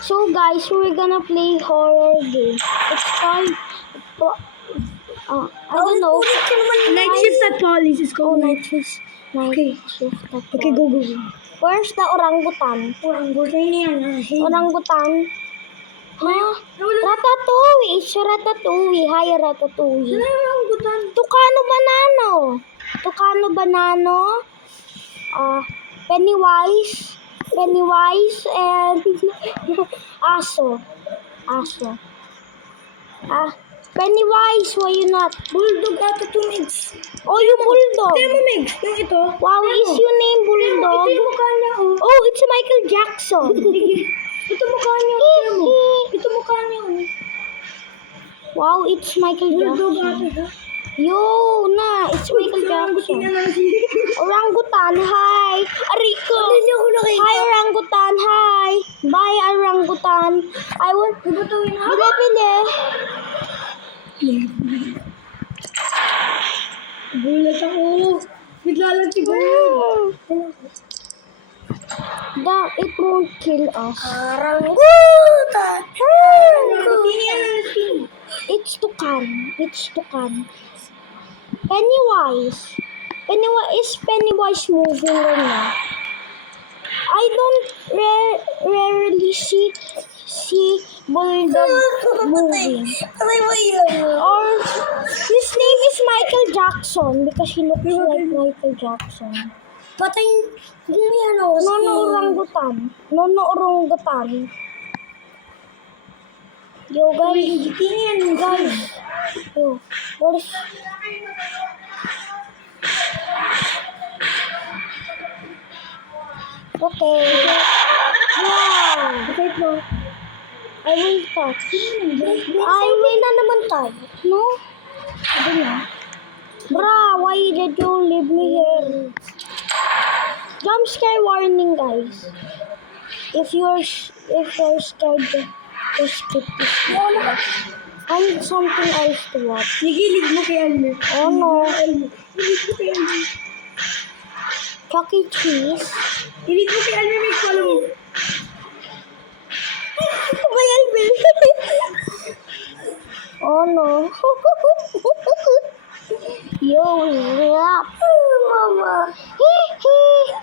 So guys, we're gonna play horror game. It's called, I don't know. Night shift at Polly's is Oh, called night shift. Night shift. Okay, go. Where's the orangutan? Orangutan? Huh? Ratatouille. It's Ratatouille. Hi, Ratatouille. Tucano Banano. Tucano Banano. Pennywise. Pennywise and Aso. Aso. Pennywise, why you not? Bulldog ata 2 mix. Oh, you bulldog. Temo mix. Yung ito. Wow, is your name bulldog? Ito yung mukha niya. Oh, it's Michael Jackson. Ito mukha niya. Ito mukha niya. Wow, it's Michael Bulldog Jackson. ata siya. Yo, na, it's Michael Jackson. Orangutan, hi. Ariko. Hi, orangutan, hi. Bye, orangutan. I want... Bile. Gulat ako. Bigla lang siguro. It won't kill us. Orangutan. It's Tucan. Pennywise. Pennywise moving or not? I don't rarely see bulldog moving. Or his name is Michael Jackson because he looks like Michael Jackson. Patay. Nono orangutan. Yo guys. Yo, what is... Okay. Yeah. Okay po. I will touch. I will na naman tayo. No? Ano na? Bra, why did you leave me here? Jump scare warning, guys. If you're scared, just skip this video. I need something else to watch. Nigilig mo kay Elmer. Oh no. Nigilig mo kay Elmer. Chuck E. Cheese. Nigilig mo kay Elmer, may follow mo. May Elmer. Oh no. Yo, rap. Mama.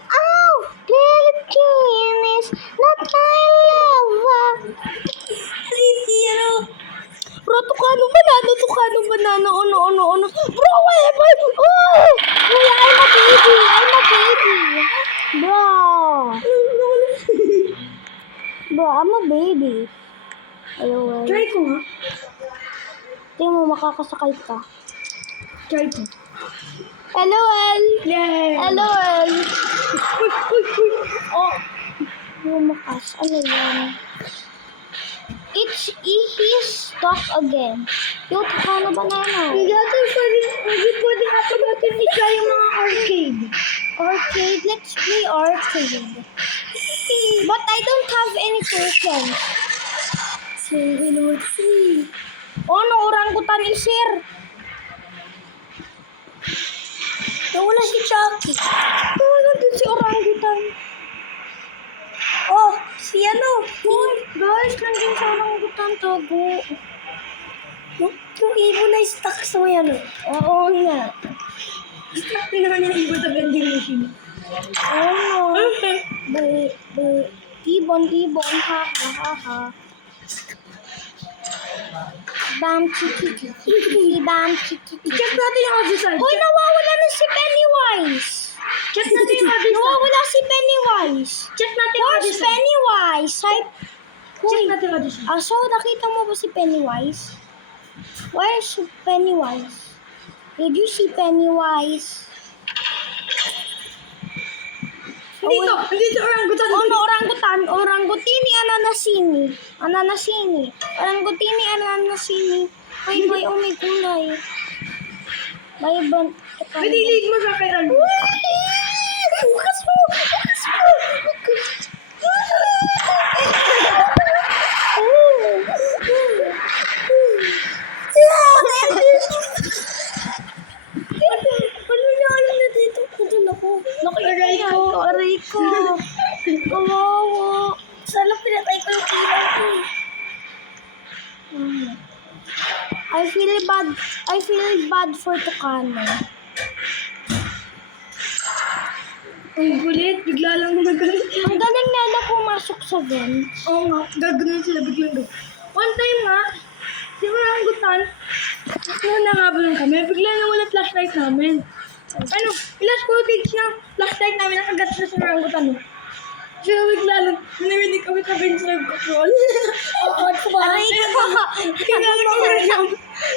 Ow! Little penis. Not my lover. Bro, Tucano banana. Ono. Bro, why? Oh! I'm a baby. Bro, I'm a baby. Hello, Try ko nga. tingin mo, makakasakay ka. Try ko. Hello, El. Yay! Hello, El. Uy. Oh, lumakas. Ano yan? He's stuck again. Yo, Tucano banana. Hindi pwede natin i-try yung mga arcade. Arcade, let's play arcade. But I don't have any tokens. Oh no, orangutan is here. Nawala si Chucky. Wala din si orangutan. Oh, si ano? Guys, nandiyan sa orangutan tago. Yung ibon na stuck sa may ano. Oo nga. Stuck din naman yung ibon sa vending machine. Oh no. Ibon, ha. Bam, chiki. Check natin yung other side. Hoy, nawawala na si Pennywise. Check natin yung other side. Nawawala si Pennywise. Check natin yung other Where's side. Pennywise? Check natin yung other side. So, nakita mo ba si Pennywise? Where's Pennywise? Did you see Pennywise? Dito orangutan. Oh no, orangutini ananasini. Orangutini ananasini. Ay, may kulay. May ban. May dilig mo sa kay Alvin. Bukas mo. Aray ko. Kawawa. Sana pinatay ko I feel bad for Tucano. Ang gulit, bigla lang nagalit. Ang galing nila pumasok sa vent. Oo nga, gagawin sila biglang doon. One time nga, di ba nanggutan? Nanangabalan kami, bigla na wala flashlight namin. Ano, ilas footage ng flashlight namin nakagat na sa nanggutan. So, bigla lang, naniwinig kami sa bench nag-control. Oo, Aray ko!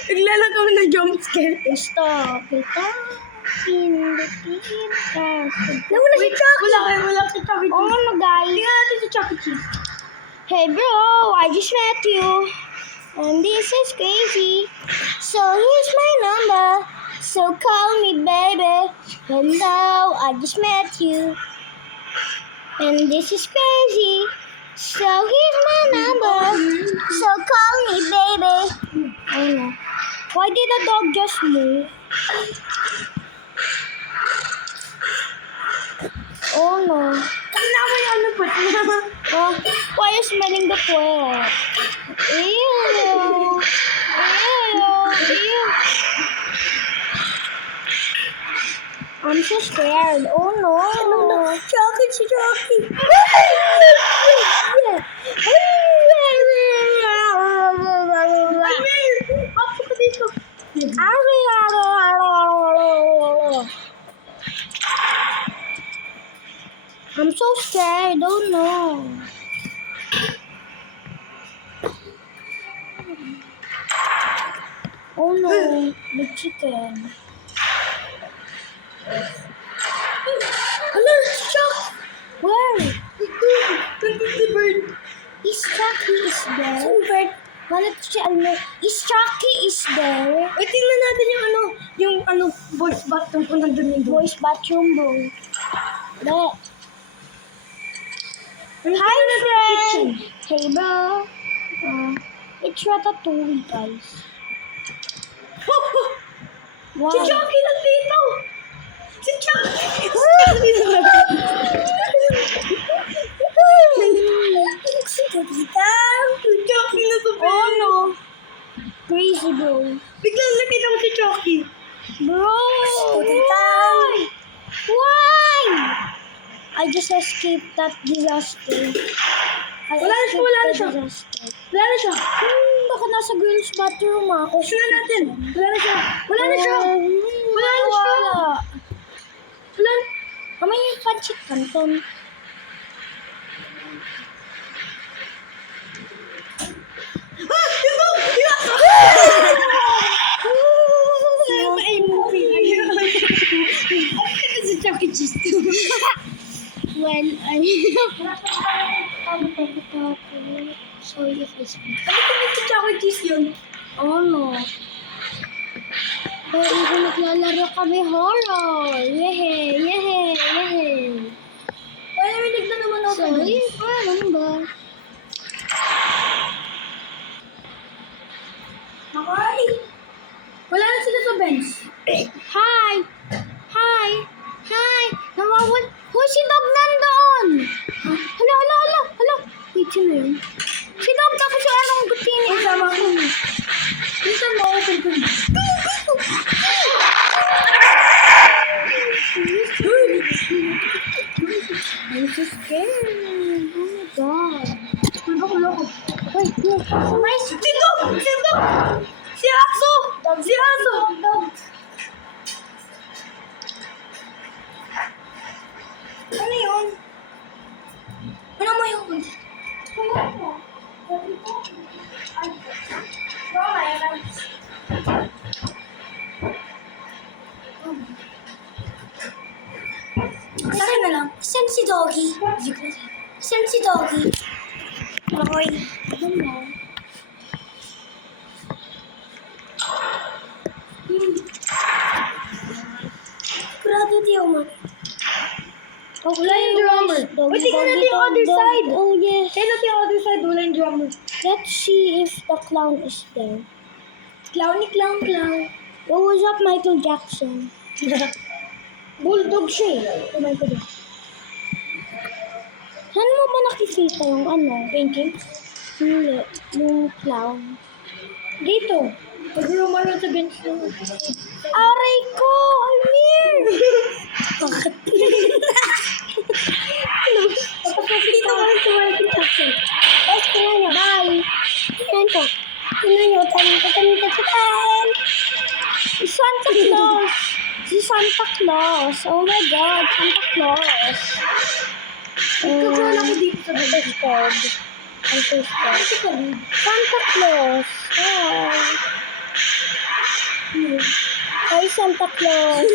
Bigla lang kami na-jump scare. Stop it. Nawala si Wala si Chucky Oh Cheese. no, guys. Tingnan natin si Chucky Cheese. Hey bro, I just met you. And this is crazy. So here's my number. So call me baby. Hello, I just met you. And this is crazy. So here's my number. So call me baby. Oh no. Why did the dog just move? Oh no. Kanina mo yung ano pa? Oh, why are you smelling the puwet? Ew. Ew. I'm so scared. Oh no. Chucky, si Chucky. Bakit ka dito? I'm so scared. Oh no. Oh no, the chicken. Hello, Chuck. Where? The bird. Is Chucky is there? Saan bird? Wala siya, ano, is Chucky is there? Wait, tingnan natin yung voice bot kung nandun yung voice. Voice bathroom, bro. There. Hi, friend! Hey, bro. It's Ratatouille, guys. Wow. Si Chucky nandito! Si Chucky! Si Chucky na sa Oh, no. Crazy, bro. Biglang nakita ko si Chucky. Bro! Tutitang. Why? I just escaped that disaster. Wala na siya. Disaster. Wala na siya. Baka nasa girls' bathroom ako. Tingnan natin. Wala na siya. Wala na siya. Wala na siya. Wala. Kamay yung pancit canton. Ay, movie. Ay, si Chucky Cheese. Well, sorry if I speak. Ano si Chucky Cheese yun? Oh no. Kaya even naglalaro kami horror. Yehe. Wala, may nagda naman ako. Sorry, parang ba? Nakay. Wala na sila sa bench. Hi! Nawawal. Hoy, si Dog nandoon! Hala. Wait, sino yun? Si Dog, tapos yung anong gutini. Ay, sama ko. Minsan mo ako kung I'm so scared. Oh my God. Loko. Wait, look. Si Dog! Si Aso! Si Aso! Ano yun? Ano mo yun? Saan na lang? Saan si Doggy? Saan si Doggy? Okay. Grabe di ako mag... Okay, Wala yung drummer. Wait, tingnan natin yung other side. Oh, yes. Tingnan natin yung other side. Wala yung drummer. Let's see if the clown is there. Clown. What was up, Michael Jackson? Bulldog siya eh. Oh my God. Saan mo ba nakikita yung ano? Painting? Hindi. Yung clown. Dito. Pag rumalo sa bench na. Aray ko! Amir! Bakit? Dito ka lang sa Michael Jackson. Guys, tingnan nyo. Bye! Tingnan ko. Tingnan nyo. Tan. Santa Claus! Si Santa Claus! Oh my God! Santa Claus! Nagkakaroon ako dito sa bench. I'm so scared. Kasi ka rin. Santa Claus! Hi! Hi, Santa Claus!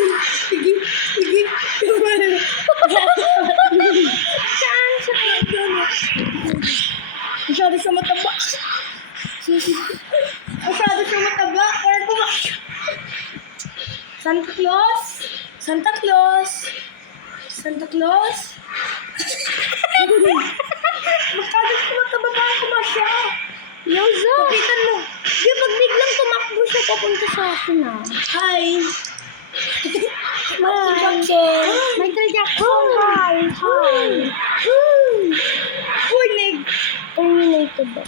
Sige. Saan? Masyado siya mataba. Masyado siya mataba. Kaya tumak. Santa Claus. Santa Claus. Santa Claus. Masyado siya mataba. Kaya kumasya. Yoza! Kapitan mo. Di, pag biglang tumakbo siya, papunta sa akin Hi. Michael Jackson! Hi! Uy, Neg. Terminated ba?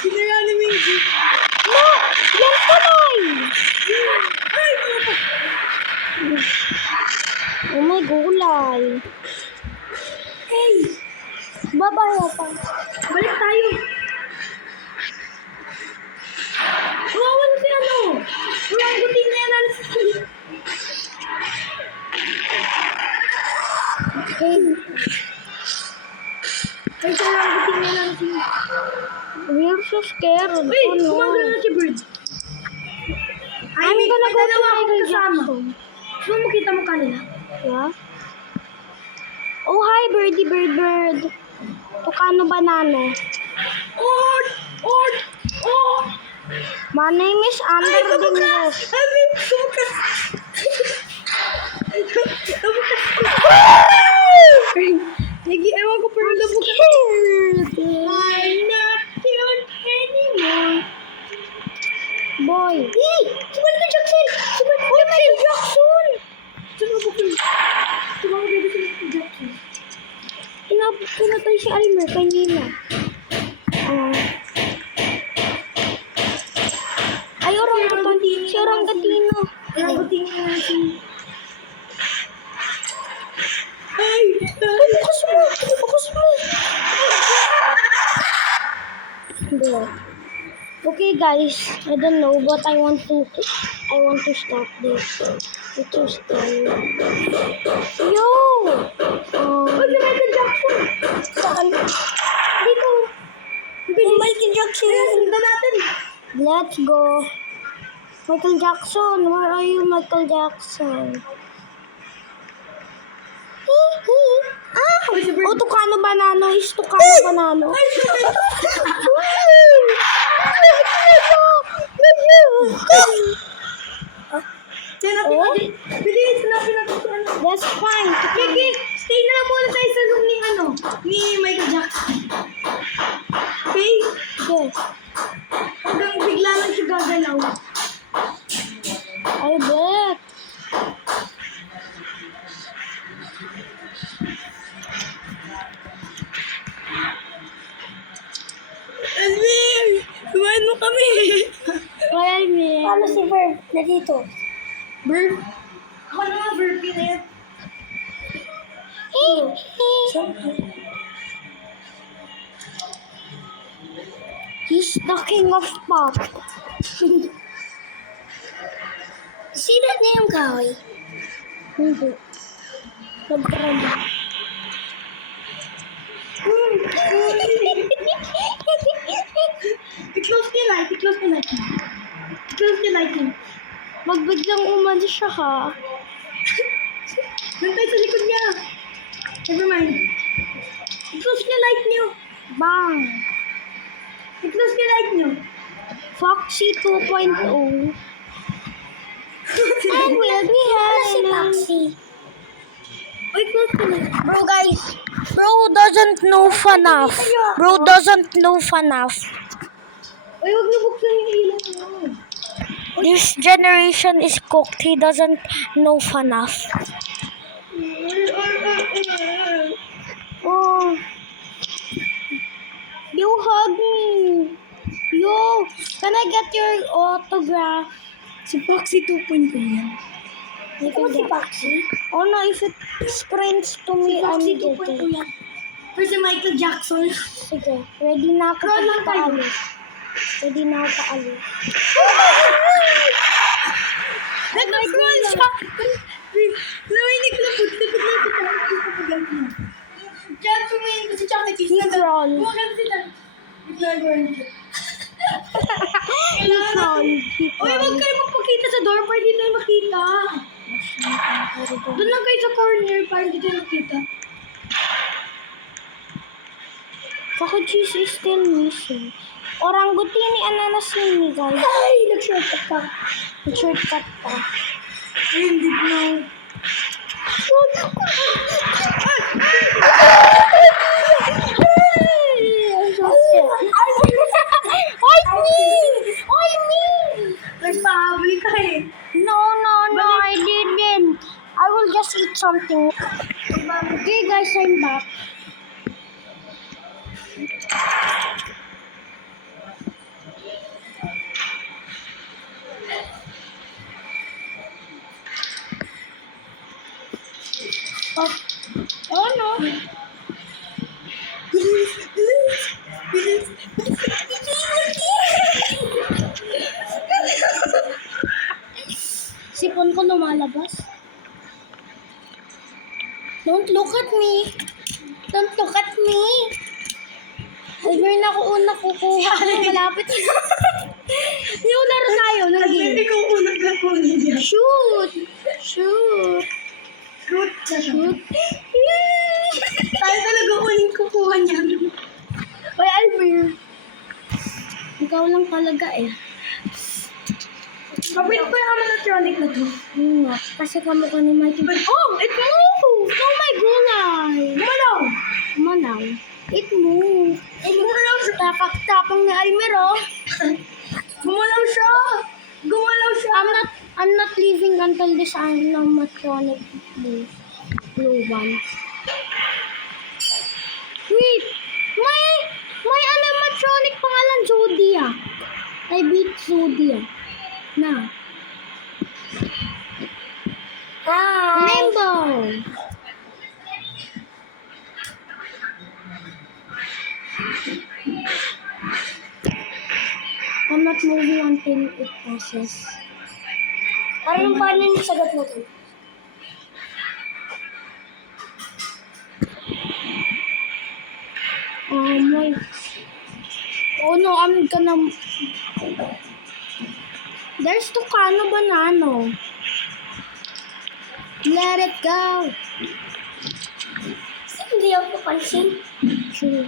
Sino yan ni Minji? No! Yan tuloy! Ay, ano pa? Oh my gulay. Hey. Babaya pa. Balik tayo. Kawawan si ano? Walang buting na yan sa Okay. Ay, walang buting na yan sa We're so scared. Uy, Oh no. gumagano na si Bird. I'm may gonna go to dalawa akong Michael kasama. Jackson. Sino mo kita mo kanila? Yeah? Oh, hi, birdie, bird. Tucano banano. Ord! My name is Ay, Ander kabukas! Dimes. Ay, kabukas! Kabukas! Nagi, ewan ko pero kabukas. I'm not cute anymore. Boy. Hey! Si Michael Jackson! Si Michael Jackson! Tumawag dito si Michael Jackson. Pinatay si Almer kanina. Ay, orangutan. Si Orangatino. Orangutan nga natin. Ay! Bukas mo. Bro. Okay, guys. I don't know, but I want to stop this. It's so scary. Yo! Ay, si Michael Jackson! Saan? Dito! Michael Jackson! Ayan, sundan natin! Let's go. Michael Jackson, where are you, Michael Jackson? Ay, si Bird! Oh, Tucano banano is Tucano banano. Ay, si Bird! Yan natin, Oh? bilis natin natin sa ano. That's fine. Kiki, stay na lang muna tayo sa room ni ni Michael Jackson. Okay? Yes. Hanggang bigla lang siya gagalaw. I bet. Alvin! Tumahan mo kami! Kaya niya. Paano si Verb na dito? Verb? Ako na nga, Verb na yan. He's the king of pop. Sino na yung kahoy? Hindi. Nag-run. I-close the light, i-close the light. I-close the light. Pag biglang umalis siya ka, Nantay sa likod niya. Never mind. I-close the light niyo. bang! I-close the light niyo. Foxy 2.0. And we'll be having Oy, close the light. Bro, guys. Bro doesn't know FNAF. Bro doesn't know FNAF. Oy, huwag na buksan yung ilaw mo. This generation is cooked. He doesn't know FNAF. Oh. You hug me. Yo, can I get your autograph? Si Foxy 2.0 yan. Ito si Paxi? Oh no, if it sprints to me, I'm Foxy getting. 2.0 yan. Pero si Michael Jackson. Sige, ready na ako Crawl lang tayo. paalis. Ready na ako paalis. Nag-crawl siya. Naminig na po. Diyan sumayin ko si Chucky Cheese. He crawl. Kumakan si Chucky. Nagawin siya. He crawl. He Uy, huwag kayo magpakita sa door para di tayo makita. Doon lang kayo sa corner para di tayo makita. Choco cheese is still missing. Orangutini ananas ni guys. Ay, nag-shortcut ka. Shortcut pa. Ay, hindi ko na. Oy me! Nagpahabol ka eh. No, I didn't. I will just eat something. Okay guys, I'm back. Oh no. Sipon ko lumalabas. Don't look at me. Don't look at me. Meron ako una kukuha. Malapit na. Yung laro tayo. Hindi ko unang kakunin niya. Shoot. Shoot. Shoot na siya. Shoot. Tayo talaga uling kukuha niya. Oy, Almir. Ikaw lang talaga eh. Kapit ko yung animatronic na to. Nga. Kasi kamukha ni Mikey. Oh, it moved! Oh my gulay! Gumalaw! Manaw. It moved. Gumalaw siya. Tapak-tapang ni Almir oh. Gumalaw siya. Gumalaw siya. I'm not leaving until this animatronic moves. Blue one. Wait! May animatronic pangalan Zodiac. I beat Zodiac. Na. Rainbow. I'm not moving until it passes. Parang paano yung sagot na to? My... Oh no, I'm gonna... There's Tucano Banano. Let it go. Hindi ako papansin. Sure.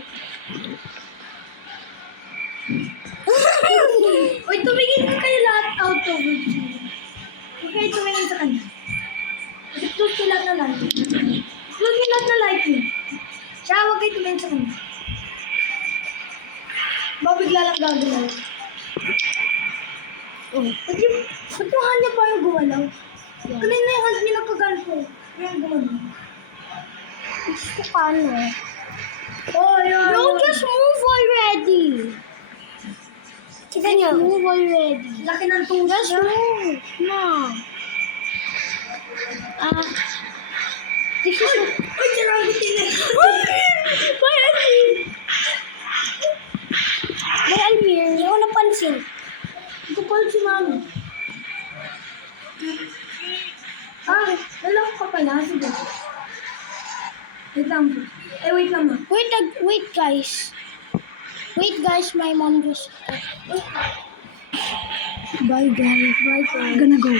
Uy, tumingin ka kayo lahat out of it. Huwag kayo tumingin sa kanya. I-close nyo lahat na light. Close nyo lahat na light niya. Siya, huwag kayo tumingin sa kanya. Babigla lang gagalaw. Oh. Ba't yung hand niya pa yung gumalaw? Kanina yung hand niya nagkaganto. Yung gumalaw. It's Tucano. Oh, yun. No, just move already. Kita niyo. Move already. Laki ng tulas Just niya. move. No. This is... Uy, sarang gutin na. May Almir. May Almir. Hindi ko napansin. Hindi ko pala si mama. Lalaki ka pala. Sige. Wait lang. Wait lang ma. Wait guys. Wait guys, my mom just... Bye guys. Gonna go.